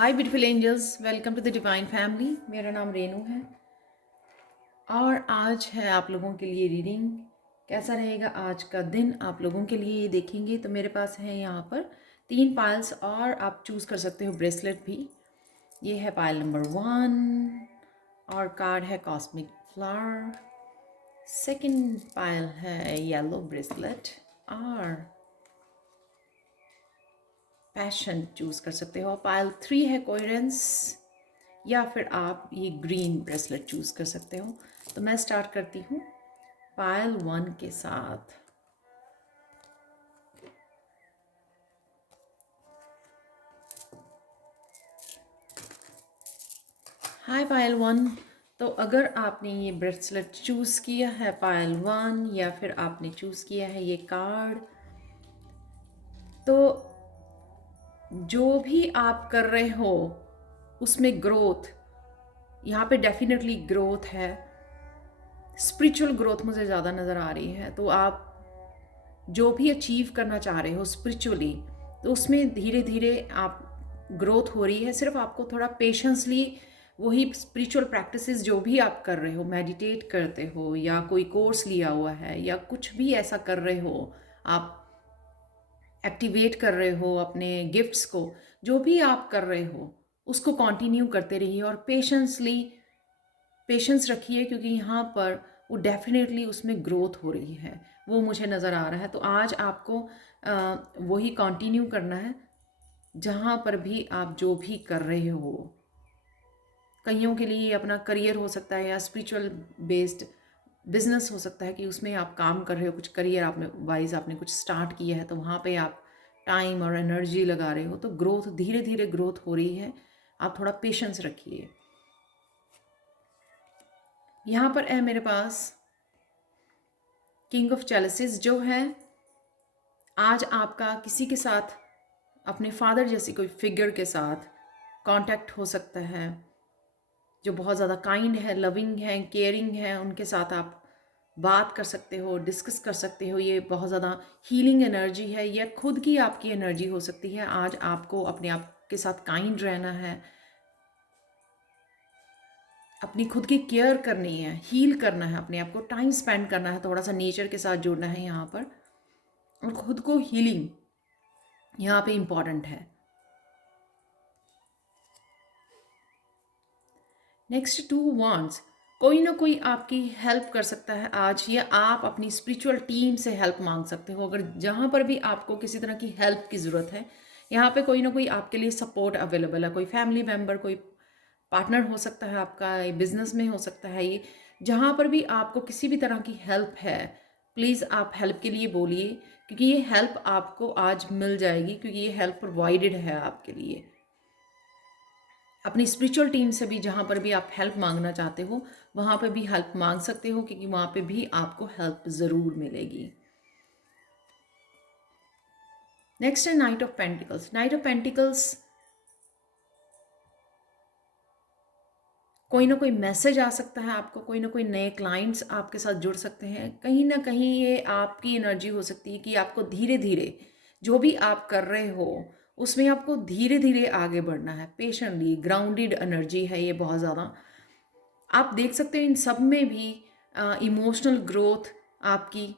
Hi beautiful angels, welcome to the divine family. मेरा नाम रेनू है और आज है आप लोगों के लिए रीडिंग। कैसा रहेगा आज का दिन आप लोगों के लिए ये देखेंगे। तो मेरे पास है यहाँ पर 3 पायल्स और आप चूज़ कर सकते हो ब्रेसलेट भी। ये है पायल नंबर 1 और कार्ड है कॉस्मिक फ्लावर। सेकंड पायल है येलो ब्रेसलेट और पैशन चूज़ कर सकते हो। पायल 3 है कोहेरेंस या फिर आप ये ग्रीन ब्रेसलेट चूज़ कर सकते हो। तो मैं स्टार्ट करती हूँ पायल 1 के साथ। हाय पायल 1। तो अगर आपने ये ब्रेसलेट चूज़ किया है पायल 1 या फिर आपने चूज़ किया है ये कार्ड, तो जो भी आप कर रहे हो उसमें ग्रोथ, यहाँ पे डेफिनेटली ग्रोथ है। स्पिरिचुअल ग्रोथ मुझे ज़्यादा नज़र आ रही है। तो आप जो भी अचीव करना चाह रहे हो स्पिरिचुअली, तो उसमें धीरे धीरे आप ग्रोथ हो रही है। सिर्फ आपको थोड़ा पेशेंसली वही स्पिरिचुअल प्रैक्टिसेस जो भी आप कर रहे हो, मेडिटेट करते हो या कोई कोर्स लिया हुआ है या कुछ भी ऐसा कर रहे हो, आप एक्टिवेट कर रहे हो अपने गिफ्ट्स को, जो भी आप कर रहे हो उसको कंटिन्यू करते रहिए और पेशेंस रखिए, क्योंकि यहाँ पर वो डेफिनेटली उसमें ग्रोथ हो रही है, वो मुझे नज़र आ रहा है। तो आज आपको वही कंटिन्यू करना है जहाँ पर भी आप जो भी कर रहे हो। कईयों के लिए अपना करियर हो सकता है या स्पिरिचुअल बेस्ड बिजनेस हो सकता है कि उसमें आप काम कर रहे हो, कुछ करियर आपने वाइज आपने कुछ स्टार्ट किया है, तो वहाँ पे आप टाइम और एनर्जी लगा रहे हो। तो ग्रोथ धीरे धीरे ग्रोथ हो रही है, आप थोड़ा पेशेंस रखिए। यहाँ पर है मेरे पास किंग ऑफ चैलेसिस जो है। आज आपका किसी के साथ, अपने फादर जैसी कोई फिगर के साथ कांटेक्ट हो सकता है, जो बहुत ज़्यादा काइंड है, लविंग है, केयरिंग है। उनके साथ आप बात कर सकते हो, डिस्कस कर सकते हो। ये बहुत ज़्यादा हीलिंग एनर्जी है, या खुद की आपकी एनर्जी हो सकती है। आज आपको अपने आप के साथ काइंड रहना है, अपनी खुद की केयर करनी है, हील करना है, अपने आप को टाइम स्पेंड करना है, थोड़ा सा नेचर के साथ जुड़ना है यहाँ पर, और खुद को हीलिंग यहाँ पे इम्पॉर्टेंट है। नेक्स्ट 2 वांड्स, कोई ना कोई आपकी हेल्प कर सकता है आज, या आप अपनी स्पिरिचुअल टीम से हेल्प मांग सकते हो। अगर जहाँ पर भी आपको किसी तरह की हेल्प की ज़रूरत है, यहाँ पे कोई ना कोई आपके लिए सपोर्ट अवेलेबल है। कोई फैमिली मेम्बर, कोई पार्टनर हो सकता है आपका, बिजनेस में हो सकता है। ये जहाँ पर भी आपको किसी भी तरह की हेल्प है, प्लीज़ आप हेल्प के लिए बोलिए, क्योंकि ये हेल्प आपको आज मिल जाएगी, क्योंकि ये हेल्प प्रोवाइडेड है आपके लिए। अपनी स्पिरिचुअल टीम से भी जहाँ पर भी आप हेल्प मांगना चाहते हो, वहाँ पे भी हेल्प मांग सकते हो, क्योंकि वहाँ पे भी आपको हेल्प ज़रूर मिलेगी। नेक्स्ट है night of pentacles. Night of pentacles, कोई ना कोई मैसेज आ सकता है आपको, कोई ना कोई नए क्लाइंट्स आपके साथ जुड़ सकते हैं। कहीं ना कहीं ये आपकी एनर्जी हो सकती है कि आपको धीरे धीरे जो भी आप कर रहे हो उसमें आपको धीरे धीरे आगे बढ़ना है। पेशेंटली ग्राउंडेड एनर्जी है ये बहुत ज़्यादा। आप देख सकते हो इन सब में भी इमोशनल ग्रोथ आपकी,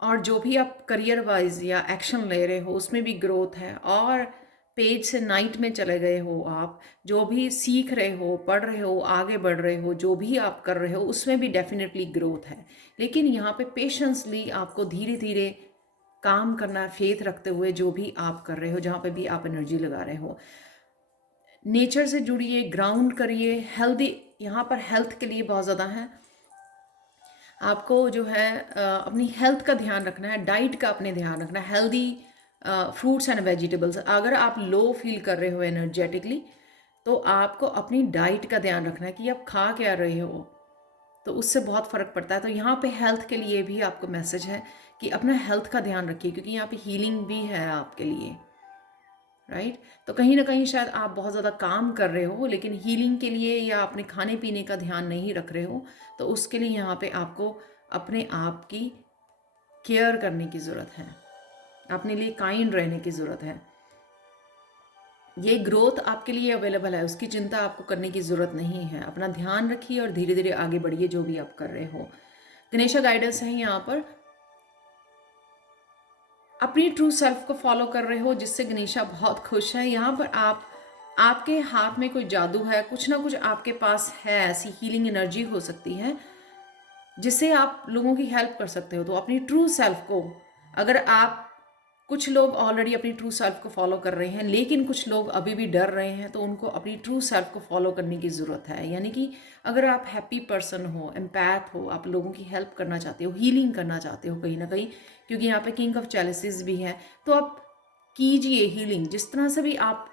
और जो भी आप करियर वाइज या एक्शन ले रहे हो उसमें भी ग्रोथ है। और पेज से नाइट में चले गए हो, आप जो भी सीख रहे हो, पढ़ रहे हो, आगे बढ़ रहे हो, जो भी आप कर रहे हो उसमें भी डेफिनेटली ग्रोथ है। लेकिन यहाँ पे पेशेंसली आपको धीरे धीरे काम करना है, फेथ रखते हुए जो भी आप कर रहे हो, जहाँ पे भी आप एनर्जी लगा रहे हो। नेचर से जुड़िए, ग्राउंड करिए, हेल्दी, यहाँ पर हेल्थ के लिए बहुत ज़्यादा है। आपको जो है अपनी हेल्थ का ध्यान रखना है, डाइट का अपने ध्यान रखना है, हेल्दी फ्रूट्स एंड वेजिटेबल्स। अगर आप लो फील कर रहे हो एनर्जेटिकली, तो आपको अपनी डाइट का ध्यान रखना है कि आप खा क्या रहे हो, तो उससे बहुत फ़र्क पड़ता है। तो यहाँ पे हेल्थ के लिए भी आपको मैसेज है कि अपना हेल्थ का ध्यान रखिए, क्योंकि यहाँ पे हीलिंग भी है आपके लिए, राइट। तो कहीं ना कहीं शायद आप बहुत ज़्यादा काम कर रहे हो लेकिन हीलिंग के लिए या अपने खाने पीने का ध्यान नहीं रख रहे हो, तो उसके लिए यहाँ पे आपको अपने आप की केयर करने की ज़रूरत है, अपने लिए काइंड रहने की ज़रूरत है। ये ग्रोथ आपके लिए अवेलेबल है, उसकी चिंता आपको करने की ज़रूरत नहीं है। अपना ध्यान रखिए और धीरे धीरे आगे बढ़िए जो भी आप कर रहे हो। गणेशा गाइडेंस है यहाँ पर, अपनी ट्रू सेल्फ को फॉलो कर रहे हो जिससे गणेशा बहुत खुश है। यहाँ पर आपके हाथ में कोई जादू है, कुछ ना कुछ आपके पास है, ऐसी हीलिंग एनर्जी हो सकती है जिससे आप लोगों की हेल्प कर सकते हो। तो अपनी ट्रू सेल्फ को, अगर आप, कुछ लोग ऑलरेडी अपनी ट्रू सेल्फ को फॉलो कर रहे हैं लेकिन कुछ लोग अभी भी डर रहे हैं, तो उनको अपनी ट्रू सेल्फ को फॉलो करने की ज़रूरत है। यानी कि अगर आप हैप्पी पर्सन हो, एम्पैथ हो, आप लोगों की हेल्प करना चाहते हो, हीलिंग करना चाहते हो कहीं ना कहीं, क्योंकि यहाँ पे किंग ऑफ चैलिसेस भी है, तो आप कीजिए हीलिंग जिस तरह से भी आप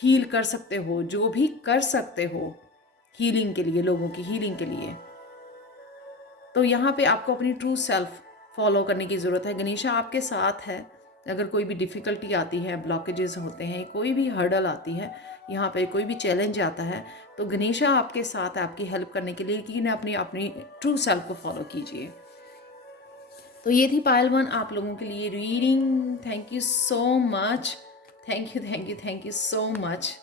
हील कर सकते हो, जो भी कर सकते हो हीलिंग के लिए, लोगों की हीलिंग के लिए। तो यहाँ पे आपको अपनी ट्रू सेल्फ फॉलो करने की ज़रूरत है। गणेशा आपके साथ है। अगर कोई भी डिफ़िकल्टी आती है, ब्लॉकेजेस होते हैं, कोई भी हर्डल आती है, यहाँ पे कोई भी चैलेंज आता है, तो गणेशा आपके साथ है आपकी हेल्प करने के लिए, कि अपनी अपनी ट्रू सेल्फ को फॉलो कीजिए। तो ये थी पायल 1 आप लोगों के लिए reading. Thank you so much, thank you thank you thank you so much.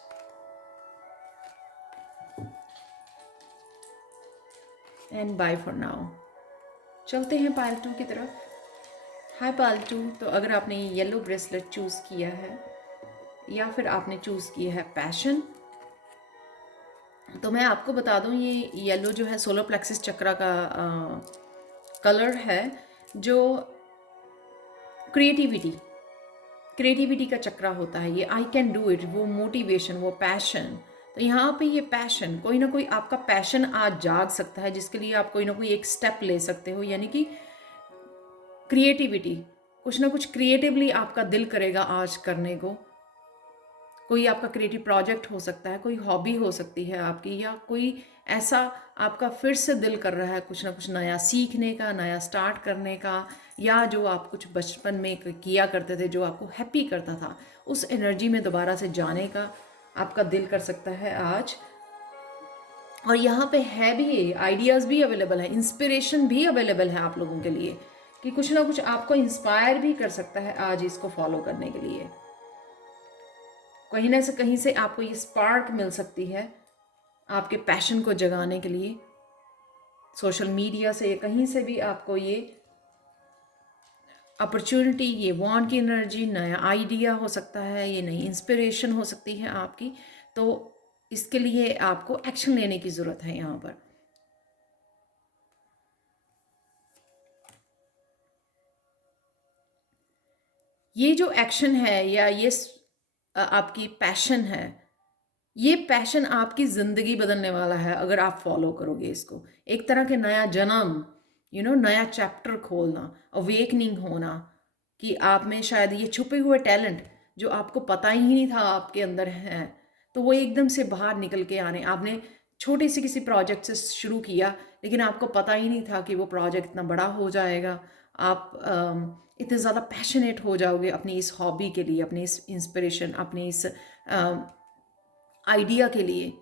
And bye for now. चलते हैं पायल 2 की तरफ। हाय पायल 2, तो अगर आपने ये येलो ब्रेसलेट चूज़ किया है या फिर आपने चूज़ किया है पैशन, तो मैं आपको बता दूं ये येलो जो है सोलर प्लेक्सिस चक्रा का कलर है, जो क्रिएटिविटी का चक्रा होता है। ये आई कैन डू इट, वो मोटिवेशन, वो पैशन। तो यहाँ पे ये पैशन, कोई ना कोई आपका पैशन आज जाग सकता है जिसके लिए आप कोई ना कोई एक स्टेप ले सकते हो। यानी कि क्रिएटिविटी, कुछ ना कुछ क्रिएटिवली आपका दिल करेगा आज करने को। कोई आपका क्रिएटिव प्रोजेक्ट हो सकता है, कोई हॉबी हो सकती है आपकी, या कोई ऐसा आपका फिर से दिल कर रहा है कुछ ना कुछ नया सीखने का, नया स्टार्ट करने का, या जो आप कुछ बचपन में किया करते थे जो आपको हैप्पी करता था, उस एनर्जी में दोबारा से जाने का आपका दिल कर सकता है आज। और यहाँ पे है भी, आइडियाज़ भी अवेलेबल है, इंस्पिरेशन भी अवेलेबल है आप लोगों के लिए, कि कुछ ना कुछ आपको इंस्पायर भी कर सकता है आज इसको फॉलो करने के लिए। कहीं ना से कहीं से आपको ये स्पार्क मिल सकती है आपके पैशन को जगाने के लिए। सोशल मीडिया से या कहीं से भी आपको ये अपॉर्चुनिटी, ये वांट की एनर्जी, नया आइडिया हो सकता है, ये नई इंस्पिरेशन हो सकती है आपकी। तो इसके लिए आपको एक्शन लेने की ज़रूरत है यहाँ पर। ये जो एक्शन है या ये आपकी पैशन है, ये पैशन आपकी ज़िंदगी बदलने वाला है अगर आप फॉलो करोगे इसको। एक तरह के नया जन्म, नया चैप्टर खोलना, अवेकनिंग होना, कि आप में शायद ये छुपे हुए टैलेंट जो आपको पता ही नहीं था आपके अंदर हैं, तो वो एकदम से बाहर निकल के आने। आपने छोटे से किसी प्रोजेक्ट से शुरू किया लेकिन आपको पता ही नहीं था कि वो प्रोजेक्ट इतना बड़ा हो जाएगा। आप इतने ज़्यादा पैशनेट हो जाओगे अपनी इस हॉबी के लिए, अपनी इस इंस्पिरेशन, अपनी इस आइडिया के लिए।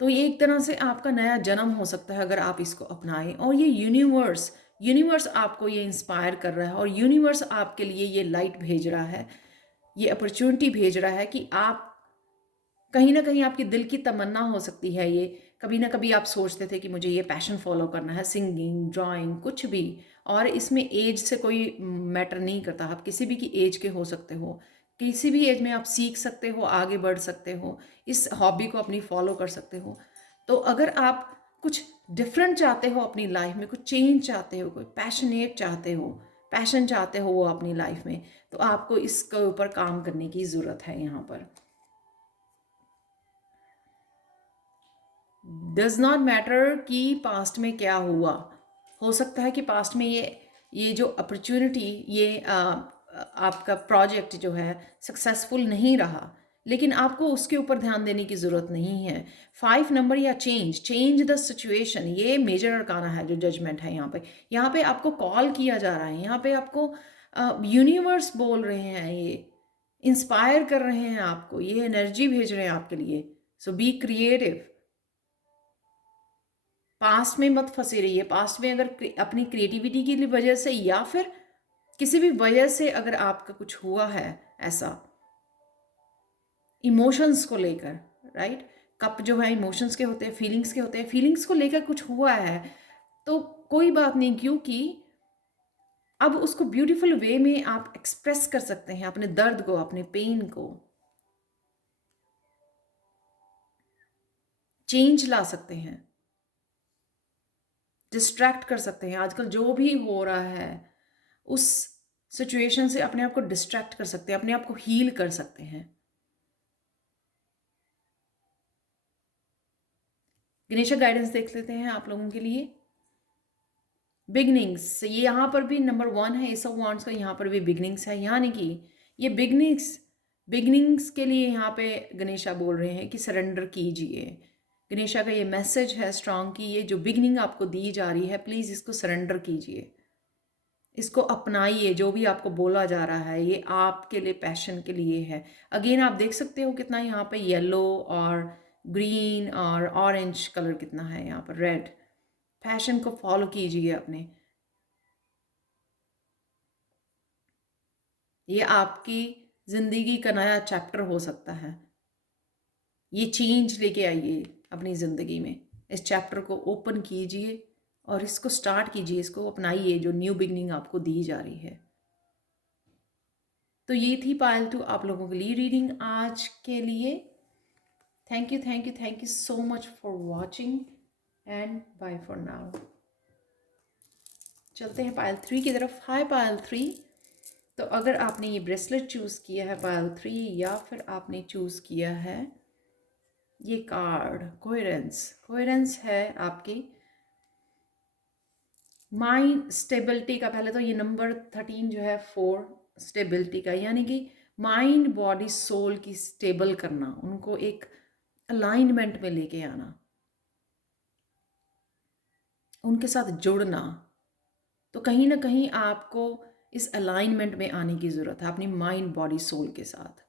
तो ये एक तरह से आपका नया जन्म हो सकता है अगर आप इसको अपनाएं। और ये यूनिवर्स आपको ये इंस्पायर कर रहा है, और यूनिवर्स आपके लिए ये लाइट भेज रहा है, ये अपॉर्चुनिटी भेज रहा है कि आप कहीं ना कहीं, आपकी दिल की तमन्ना हो सकती है ये, कभी ना कभी आप सोचते थे कि मुझे ये पैशन फॉलो करना है, सिंगिंग, ड्राइंग, कुछ भी। और इसमें एज से कोई मैटर नहीं करता, आप किसी भी की एज के हो सकते हो, किसी भी एज में आप सीख सकते हो, आगे बढ़ सकते हो, इस हॉबी को अपनी फॉलो कर सकते हो। तो अगर आप कुछ डिफरेंट चाहते हो अपनी लाइफ में, कुछ चेंज चाहते हो, कोई पैशनेट चाहते हो, पैशन चाहते हो वो अपनी लाइफ में, तो आपको इसके ऊपर काम करने की ज़रूरत है। यहाँ पर डज नॉट मैटर कि पास्ट में क्या हुआ। हो सकता है कि पास्ट में ये जो अपॉर्चुनिटी, ये आपका प्रोजेक्ट जो है सक्सेसफुल नहीं रहा, लेकिन आपको उसके ऊपर ध्यान देने की ज़रूरत नहीं है। 5 नंबर या चेंज द सिचुएशन, ये मेजर अरकाना है जो जजमेंट है यहाँ पे। यहाँ पे आपको कॉल किया जा रहा है, यहाँ पे आपको यूनिवर्स बोल रहे हैं, ये इंस्पायर कर रहे हैं आपको, ये एनर्जी भेज रहे हैं आपके लिए। सो बी क्रिएटिव, पास्ट में मत फंसे रहिए। पास्ट में अगर अपनी क्रिएटिविटी की वजह से या फिर किसी भी वजह से अगर आपका कुछ हुआ है ऐसा, इमोशंस को लेकर, राइट। कप जो है इमोशंस के होते हैं, फीलिंग्स के होते हैं, फीलिंग्स को लेकर कुछ हुआ है तो कोई बात नहीं, क्योंकि अब उसको ब्यूटीफुल वे में आप एक्सप्रेस कर सकते हैं, अपने दर्द को, अपने पेन को चेंज ला सकते हैं, डिस्ट्रैक्ट कर सकते हैं। आजकल जो भी हो रहा है उस सिचुएशन से अपने आप को डिस्ट्रैक्ट कर सकते हैं, अपने आप को हील कर सकते हैं। गणेशा गाइडेंस देख लेते हैं आप लोगों के लिए। बिगनिंग्स, ये यहाँ पर भी नंबर 1 है एस ऑफ वांड्स का, यहाँ पर भी बिगनिंग्स है, यानी कि ये बिगनिंग्स बिगनिंग्स के लिए यहाँ पे गणेशा बोल रहे हैं कि सरेंडर कीजिए। गणेशा का ये मैसेज है स्ट्रांग कि ये जो बिगनिंग आपको दी जा रही है, प्लीज़ इसको सरेंडर कीजिए, इसको अपनाइए। जो भी आपको बोला जा रहा है ये आपके लिए, पैशन के लिए है। अगेन आप देख सकते हो कितना यहाँ पे येलो और ग्रीन और ऑरेंज कलर कितना है यहाँ पर, रेड। पैशन को फॉलो कीजिए अपने, ये आपकी ज़िंदगी का नया चैप्टर हो सकता है। ये चेंज लेके आइए अपनी ज़िंदगी में, इस चैप्टर को ओपन कीजिए और इसको स्टार्ट कीजिए, इसको अपनाइए, जो न्यू बिगनिंग आपको दी जा रही है। तो ये थी पायल 2 आप लोगों के लिए रीडिंग आज के लिए। Thank you so much for watching and bye for now. चलते हैं पायल 3 की तरफ। हाय पायल 3, तो अगर आपने ये ब्रेसलेट चूज़ किया है पायल 3, या फिर आपने चूज़ किया है ये कार्ड कोहेरेंस है आपकी माइंड स्टेबिलिटी का। पहले तो ये नंबर 13 जो है 4 स्टेबिलिटी का, यानी कि माइंड बॉडी सोल की स्टेबल करना, उनको एक अलाइनमेंट में लेके आना, उनके साथ जुड़ना। तो कहीं ना कहीं आपको इस अलाइनमेंट में आने की ज़रूरत है अपनी माइंड बॉडी सोल के साथ।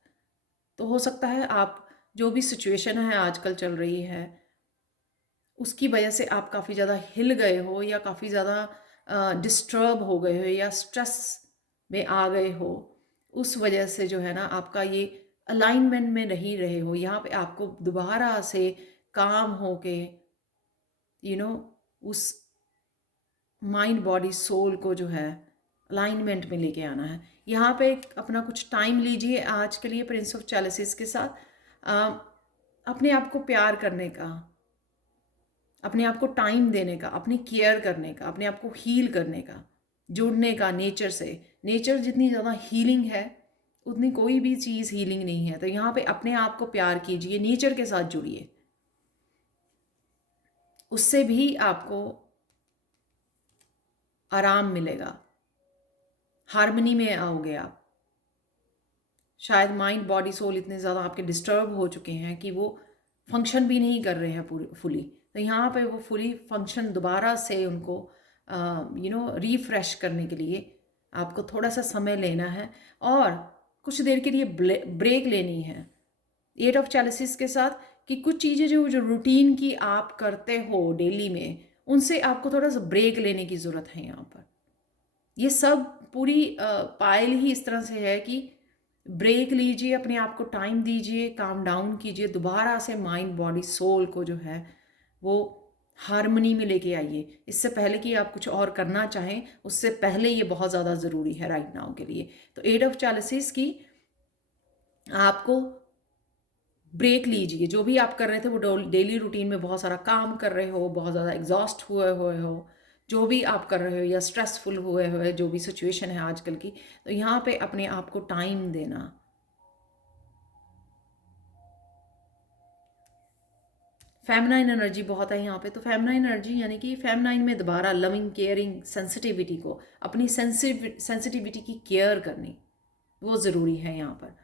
तो हो सकता है आप जो भी सिचुएशन है आजकल चल रही है उसकी वजह से आप काफ़ी ज़्यादा हिल गए हो, या काफ़ी ज़्यादा डिस्टर्ब हो गए हो, या स्ट्रेस में आ गए हो। उस वजह से जो है ना आपका ये अलाइनमेंट में नहीं रहे हो। यहाँ पे आपको दोबारा से काम हो के उस माइंड बॉडी सोल को जो है अलाइनमेंट में लेके आना है। यहाँ पे अपना कुछ टाइम लीजिए आज के लिए प्रिंस ऑफ चैलिसेस के साथ, अपने आप को प्यार करने का, अपने आप को टाइम देने का, अपनी केयर करने का, अपने आप को हील करने का, जुड़ने का नेचर से। नेचर जितनी ज़्यादा हीलिंग है उतनी कोई भी चीज़ हीलिंग नहीं है। तो यहाँ पे अपने आप को प्यार कीजिए, नेचर के साथ जुड़िए, उससे भी आपको आराम मिलेगा, हार्मनी में आओगे आप। शायद माइंड बॉडी सोल इतने ज़्यादा आपके डिस्टर्ब हो चुके हैं कि वो फंक्शन भी नहीं कर रहे हैं पूरी फुली। तो यहाँ पे वो फुली फंक्शन दोबारा से उनको रिफ्रेश करने के लिए आपको थोड़ा सा समय लेना है और कुछ देर के लिए ब्रेक लेनी है। 8 ऑफ चैलिसेस के साथ कि कुछ चीज़ें जो रूटीन की आप करते हो डेली में, उनसे आपको थोड़ा सा ब्रेक लेने की ज़रूरत है। यहाँ पर ये सब पूरी पायल ही इस तरह से है कि ब्रेक लीजिए, अपने आप को टाइम दीजिए, काम डाउन कीजिए, दोबारा से माइंड बॉडी सोल को जो है वो हार्मनी में लेके आइए। इससे पहले कि आप कुछ और करना चाहें, उससे पहले ये बहुत ज़्यादा ज़रूरी है राइट नाउ के लिए। तो 8 ऑफ चैलिसेस की आपको ब्रेक लीजिए। जो भी आप कर रहे थे वो डेली रूटीन में बहुत सारा काम कर रहे हो, बहुत ज़्यादा एग्जॉस्ट हुए हो, जो भी आप कर रहे हो, या स्ट्रेसफुल हुए जो भी सिचुएशन है आजकल की, तो यहाँ पे अपने आप को टाइम देना। फेमिनाइन एनर्जी बहुत है यहाँ पे। तो फेमिनाइन एनर्जी यानी कि फेमिनाइन में दोबारा लविंग, केयरिंग, सेंसिटिविटी को, अपनी सेंसिटिविटी की केयर करनी, वो ज़रूरी है यहाँ पर।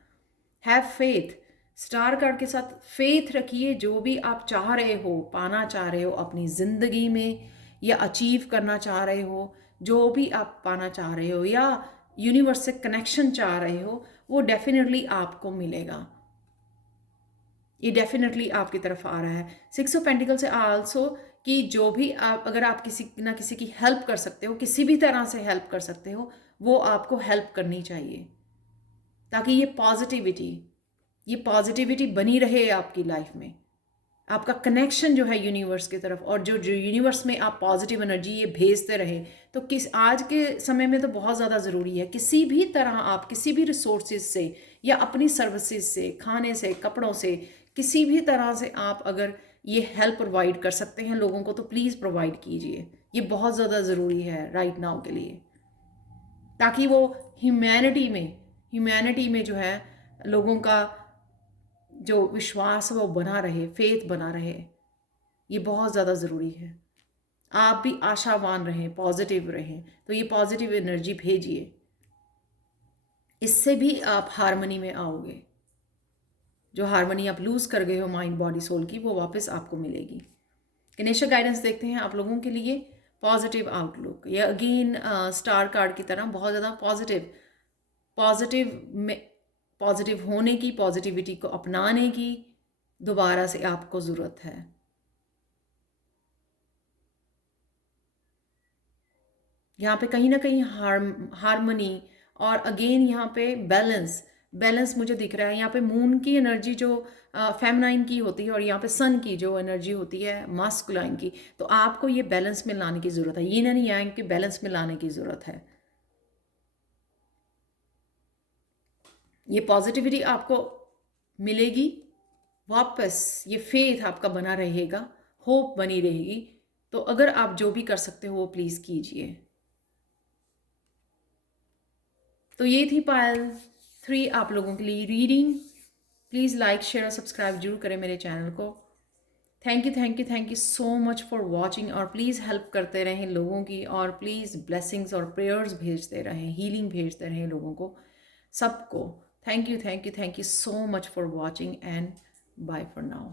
हैव फेथ, स्टार कार्ड के साथ फेथ रखिए। जो भी आप चाह रहे हो, पाना चाह रहे हो अपनी ज़िंदगी में, या अचीव करना चाह रहे हो, जो भी आप पाना चाह रहे हो, या यूनिवर्स से कनेक्शन चाह रहे हो, वो डेफिनेटली आपको मिलेगा। ये डेफिनेटली आपकी तरफ आ रहा है। 6 ऑफ पेंटिकल से आल्सो कि जो भी आप, अगर आप किसी ना किसी की हेल्प कर सकते हो, किसी भी तरह से हेल्प कर सकते हो, वो आपको हेल्प करनी चाहिए, ताकि ये पॉजिटिविटी, ये पॉजिटिविटी बनी रहे आपकी लाइफ में, आपका कनेक्शन जो है यूनिवर्स की तरफ, और जो जो यूनिवर्स में आप पॉजिटिव एनर्जी ये भेजते रहे। तो आज के समय में तो बहुत ज़्यादा ज़रूरी है, किसी भी तरह आप किसी भी रिसोर्सेज से या अपनी सर्विसेज से, खाने से, कपड़ों से, किसी भी तरह से आप अगर ये हेल्प प्रोवाइड कर सकते हैं लोगों को तो प्लीज़ प्रोवाइड कीजिए। ये बहुत ज़्यादा ज़रूरी है राइट नाउ के लिए, ताकि वो ह्यूमैनिटी में जो है लोगों का जो विश्वास है वो बना रहे, फेथ बना रहे। ये बहुत ज़्यादा ज़रूरी है। आप भी आशावान रहें, पॉजिटिव रहें, तो ये पॉजिटिव एनर्जी भेजिए, इससे भी आप हारमनी में आओगे। जो हारमनी आप लूज़ कर गए हो माइंड बॉडी सोल की, वो वापस आपको मिलेगी। गणेश गाइडेंस देखते हैं आप लोगों के लिए पॉजिटिव आउटलुक। ये अगेन स्टार कार्ड की तरह बहुत ज़्यादा पॉजिटिव होने की, पॉजिटिविटी को अपनाने की दोबारा से आपको ज़रूरत है। यहाँ पे कहीं ना कहीं हारमनी और अगेन यहाँ पे बैलेंस मुझे दिख रहा है। यहाँ पे मून की एनर्जी जो फेमिनाइन की होती है और यहाँ पे सन की जो एनर्जी होती है मास्कुलाइन की, तो आपको ये बैलेंस में लाने की ज़रूरत है। ये नहीं yang के बैलेंस में लाने की ज़रूरत है। ये पॉजिटिविटी आपको मिलेगी वापस, ये फेथ आपका बना रहेगा, होप बनी रहेगी। तो अगर आप जो भी कर सकते हो वो प्लीज़ कीजिए। तो ये थी पायल 3 आप लोगों के लिए रीडिंग। प्लीज़ लाइक, शेयर और सब्सक्राइब जरूर करें मेरे चैनल को। Thank you so much for watching. और प्लीज़ हेल्प करते रहें लोगों की, और प्लीज़ ब्लेसिंग्स और प्रेयर्स भेजते रहें, हीलिंग भेजते रहें लोगों को, सबको। Thank you so much for watching and bye for now.